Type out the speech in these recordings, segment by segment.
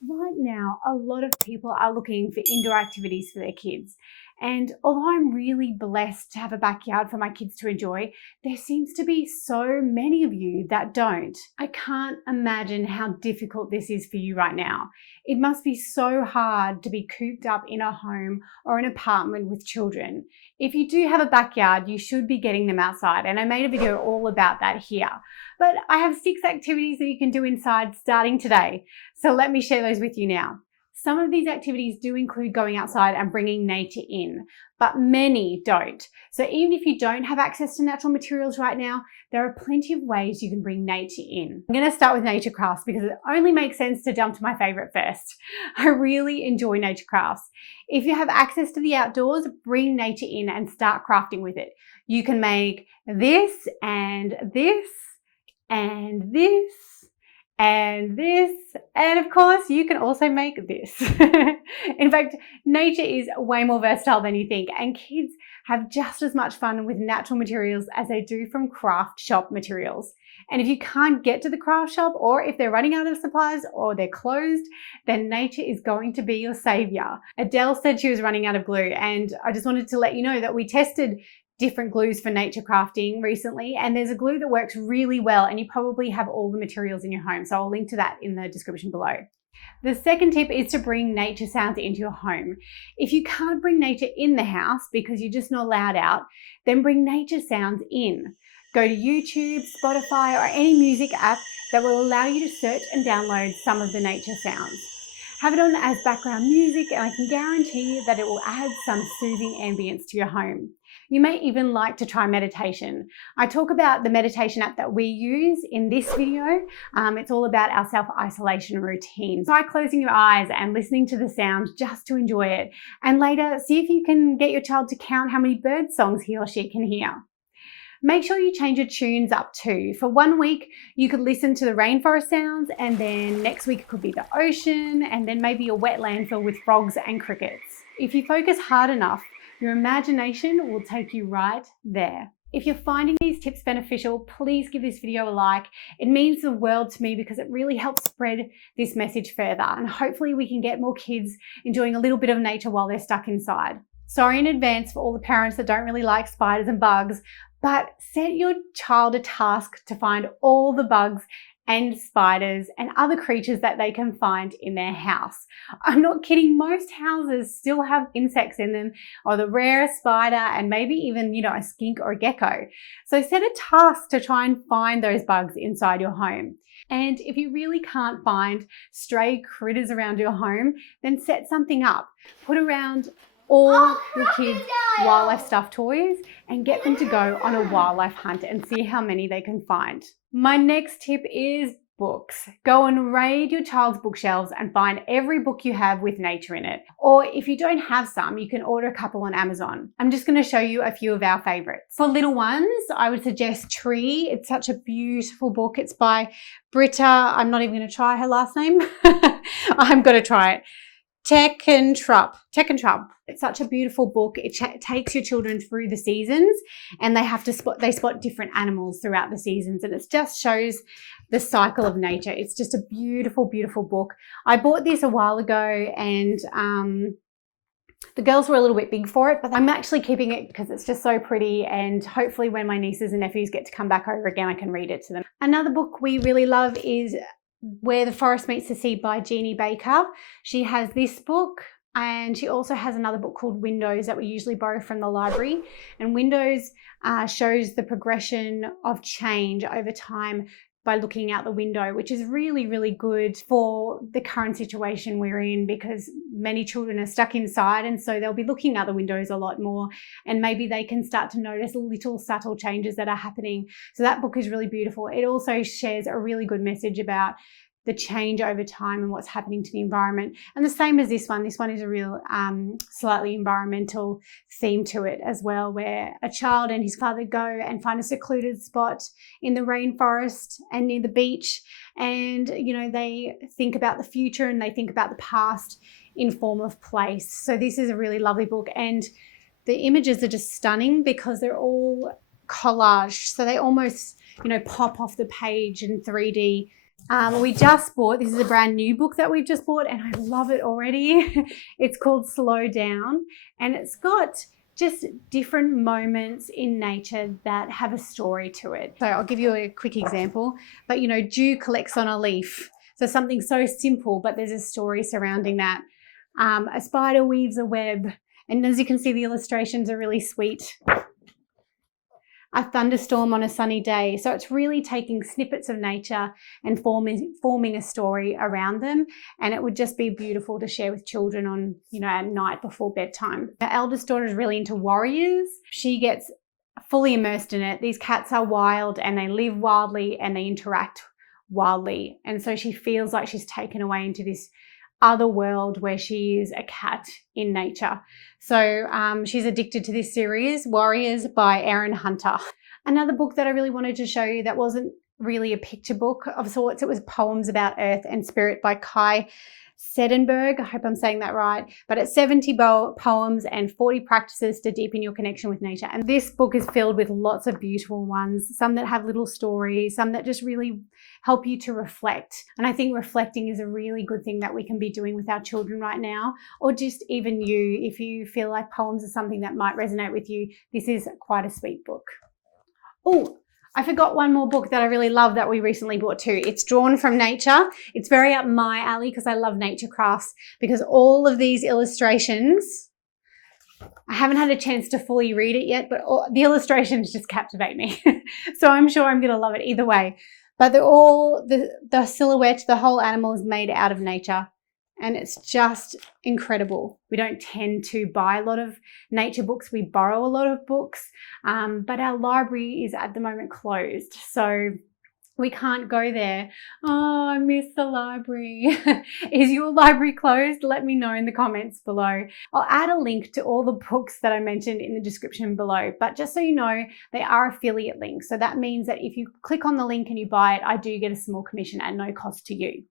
Right now, a lot of people are looking for indoor activities for their kids. And although I'm really blessed to have a backyard for my kids to enjoy, there seems to be so many of you that don't. I can't imagine how difficult this is for you right now. It must be so hard to be cooped up in a home or an apartment with children. If you do have a backyard, you should be getting them outside. And I made a video all about that here. But I have 6 activities that you can do inside starting today. So let me share those with you now. Some of these activities do include going outside and bringing nature in, but many don't. So even if you don't have access to natural materials right now, there are plenty of ways you can bring nature in. I'm going to start with nature crafts because it only makes sense to jump to my favorite first. I really enjoy nature crafts. If you have access to the outdoors, bring nature in and start crafting with it. You can make this and this and this and this, and of course you can also make this. In fact, nature is way more versatile than you think, and kids have just as much fun with natural materials as they do from craft shop materials. And if you can't get to the craft shop, or if they're running out of supplies or they're closed, then nature is going to be your savior. Adele said she was running out of glue, and I just wanted to let you know that we tested different glues for nature crafting recently, and there's a glue that works really well, and you probably have all the materials in your home, so I'll link to that in the description below. The second tip is to bring nature sounds into your home. If you can't bring nature in the house because you're just not allowed out, then bring nature sounds in. Go to YouTube, Spotify, or any music app that will allow you to search and download some of the nature sounds. Have it on as background music, and I can guarantee you that it will add some soothing ambience to your home. You may even like to try meditation. I talk about the meditation app that we use in this video. It's all about our self-isolation routine. Try closing your eyes and listening to the sounds just to enjoy it. And later, see if you can get your child to count how many bird songs he or she can hear. Make sure you change your tunes up too. For 1 week, you could listen to the rainforest sounds, and then next week it could be the ocean, and then maybe a wetland filled with frogs and crickets. If you focus hard enough, your imagination will take you right there. If you're finding these tips beneficial, please give this video a like. It means the world to me because it really helps spread this message further, and hopefully we can get more kids enjoying a little bit of nature while they're stuck inside. Sorry in advance for all the parents that don't really like spiders and bugs, but set your child a task to find all the bugs and spiders and other creatures that they can find in their house. I'm not kidding, most houses still have insects in them, or the rarest spider, and maybe even, a skink or a gecko. So set a task to try and find those bugs inside your home. And if you really can't find stray critters around your home, then set something up. Put around all your kids' wildlife stuffed toys and get them to go on a wildlife hunt and see how many they can find. My next tip is books. Go and raid your child's bookshelves and find every book you have with nature in it. Or if you don't have some, you can order a couple on Amazon. I'm just going to show you a few of our favorites. For little ones, I would suggest Tree. It's such a beautiful book. It's by Britta. I'm not even going to try her last name. I'm going to try it. Tech and Trump. It's such a beautiful book. It takes your children through the seasons, and they spot different animals throughout the seasons, and it just shows the cycle of nature. It's just a beautiful, beautiful book. I bought this a while ago, and the girls were a little bit big for it, but I'm actually keeping it because it's just so pretty, and hopefully when my nieces and nephews get to come back over again, I can read it to them. Another book we really love is Where the Forest Meets the Sea by Jeannie Baker. She has this book, and she also has another book called Windows that we usually borrow from the library. And Windows shows the progression of change over time by looking out the window, which is really, really good for the current situation we're in, because many children are stuck inside, and so they'll be looking out the windows a lot more, and maybe they can start to notice little subtle changes that are happening. So that book is really beautiful. It also shares a really good message about the change over time and what's happening to the environment. And the same as this one. This one is a real slightly environmental theme to it as well, where a child and his father go and find a secluded spot in the rainforest and near the beach, and they think about the future and they think about the past in form of place. So this is a really lovely book, and the images are just stunning because they're all collaged, so they almost pop off the page in 3D We just bought, this is a brand new book that we've just bought and I love it already. It's called Slow Down, and it's got just different moments in nature that have a story to it. So I'll give you a quick example, but dew collects on a leaf. So something so simple, but there's a story surrounding that. A spider weaves a web, and as you can see, the illustrations are really sweet. A thunderstorm on a sunny day. So it's really taking snippets of nature and forming a story around them. And it would just be beautiful to share with children on, at night before bedtime. Our eldest daughter is really into warriors. She gets fully immersed in it. These cats are wild and they live wildly and they interact wildly. And so she feels like she's taken away into this other world where she is a cat in nature. So she's addicted to this series, Warriors by Erin Hunter. Another book that I really wanted to show you that wasn't really a picture book of sorts, it was Poems About Earth and Spirit by Kai Sedenberg. I hope I'm saying that right, but it's 70 poems and 40 practices to deepen your connection with nature. And this book is filled with lots of beautiful ones, some that have little stories, some that just really help you to reflect. And I think reflecting is a really good thing that we can be doing with our children right now, or just even you, if you feel like poems are something that might resonate with you. This is quite a sweet book. Oh, I forgot one more book that I really love that we recently bought too. It's Drawn from Nature. It's very up my alley because I love nature crafts, because all of these illustrations, I haven't had a chance to fully read it yet, but the illustrations just captivate me. So I'm sure I'm going to love it either way. But they're all, the silhouette, the whole animal is made out of nature. And it's just incredible. We don't tend to buy a lot of nature books. We borrow a lot of books, but our library is at the moment closed. So we can't go there. Oh, I miss the library. Is your library closed? Let me know in the comments below. I'll add a link to all the books that I mentioned in the description below, but just so you know, they are affiliate links. So that means that if you click on the link and you buy it, I do get a small commission at no cost to you.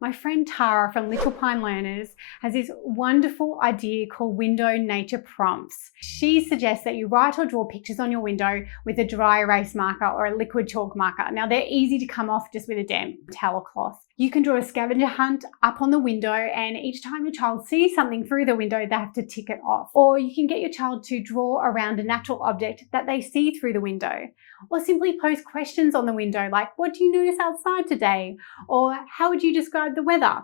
My friend Tara from Little Pine Learners has this wonderful idea called window nature prompts. She suggests that you write or draw pictures on your window with a dry erase marker or a liquid chalk marker. Now they're easy to come off just with a damp towel cloth. You can draw a scavenger hunt up on the window, and each time your child sees something through the window, they have to tick it off. Or you can get your child to draw around a natural object that they see through the window. Or simply post questions on the window like, what do you notice outside today? Or how would you describe the weather?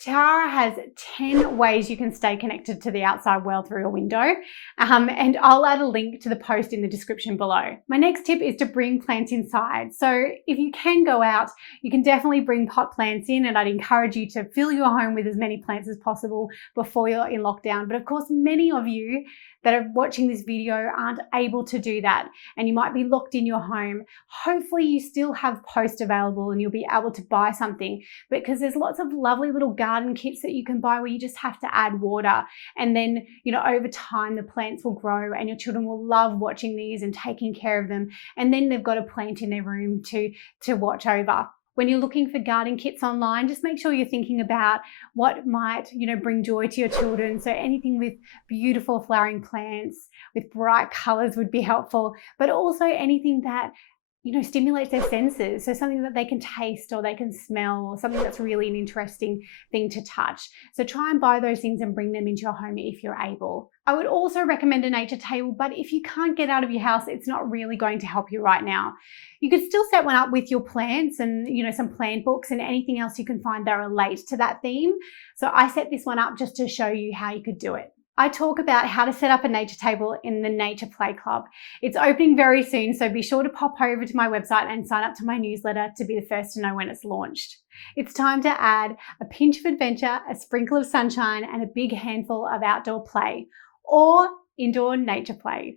Tara has 10 ways you can stay connected to the outside world through a window, and I'll add a link to the post in the description below. My next tip is to bring plants inside. So if you can go out, you can definitely bring pot plants in, and I'd encourage you to fill your home with as many plants as possible before you're in lockdown. But of course, many of you that are watching this video aren't able to do that, and you might be locked in your home. Hopefully you still have post available and you'll be able to buy something, because there's lots of lovely little garden kits that you can buy where you just have to add water, and then over time the plants will grow and your children will love watching these and taking care of them, and then they've got a plant in their room to watch over. When you're looking for garden kits online, just make sure you're thinking about what might, bring joy to your children. So anything with beautiful flowering plants, with bright colors would be helpful, but also anything that, stimulates their senses. So something that they can taste or they can smell, or something that's really an interesting thing to touch. So try and buy those things and bring them into your home if you're able. I would also recommend a nature table, but if you can't get out of your house, it's not really going to help you right now. You could still set one up with your plants and, some plant books and anything else you can find that relate to that theme. So I set this one up just to show you how you could do it. I talk about how to set up a nature table in the Nature Play Club. It's opening very soon, so be sure to pop over to my website and sign up to my newsletter to be the first to know when it's launched. It's time to add a pinch of adventure, a sprinkle of sunshine, and a big handful of outdoor play, or indoor nature play.